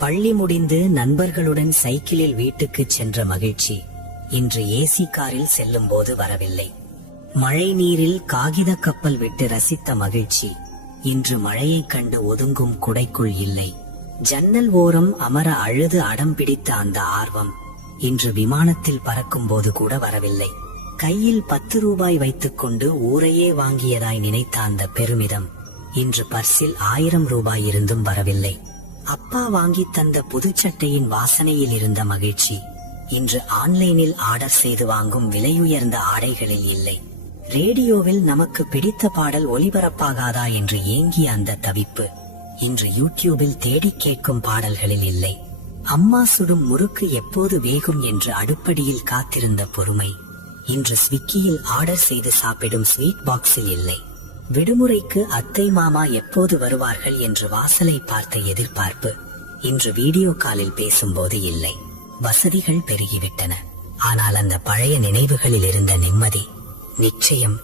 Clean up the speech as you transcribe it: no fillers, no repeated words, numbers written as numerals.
பள்ளி முடிந்து நண்பர்களுடன் சைக்கிளில் வீட்டுக்கு சென்ற மகிழ்ச்சி இன்று ஏசி காரில் செல்லும் போது வரவில்லை. மழை நீரில் காகித கப்பல் விட்டு ரசித்த மகிழ்ச்சி இன்று மழையை கண்டு ஒதுங்கும் குடைக்குள் இல்லை. ஜன்னல் ஓரம் அமர அழுது அடம் பிடித்த அந்த ஆர்வம் இன்று விமானத்தில் பறக்கும் போது கூட வரவில்லை. கையில் 10 ரூபாய் வைத்துக் கொண்டு ஊரையே வாங்கியதாய் நினைத்த அந்த பெருமிதம் இன்று பர்சில் 1000 ரூபாய் இருந்தும் வரவில்லை. அப்பா வாங்கி தந்த புதுச்சட்டையின் வாசனையில் இருந்த மகிழ்ச்சி இன்று ஆன்லைனில் ஆர்டர் செய்து வாங்கும் விலையுயர்ந்த ஆடைகளில் இல்லை. ரேடியோவில் நமக்கு பிடித்த பாடல் ஒலிபரப்பாகாதா என்று ஏங்கிய அந்த தவிப்பு இன்று யூடியூபில் தேடி கேட்கும் பாடல்களில் இல்லை. அம்மா சுடும் முறுக்கு எப்போது வேகும் என்று அடுப்படியில் காத்திருந்த பொறுமை இன்று ஸ்விக்கியில் ஆர்டர் செய்து சாப்பிடும் ஸ்வீட் பாக்ஸில் இல்லை. விடுமுறைக்கு அத்தை மாமா எப்போது வருவார்கள் என்று வாசலை பார்த்த எதிர்பார்ப்பு இன்று வீடியோ காலில் பேசும்போது இல்லை. வசதிகள் பெருகிவிட்டன, ஆனால் அந்த பழைய நினைவுகளில் இருந்த நிம்மதி நிச்சயம்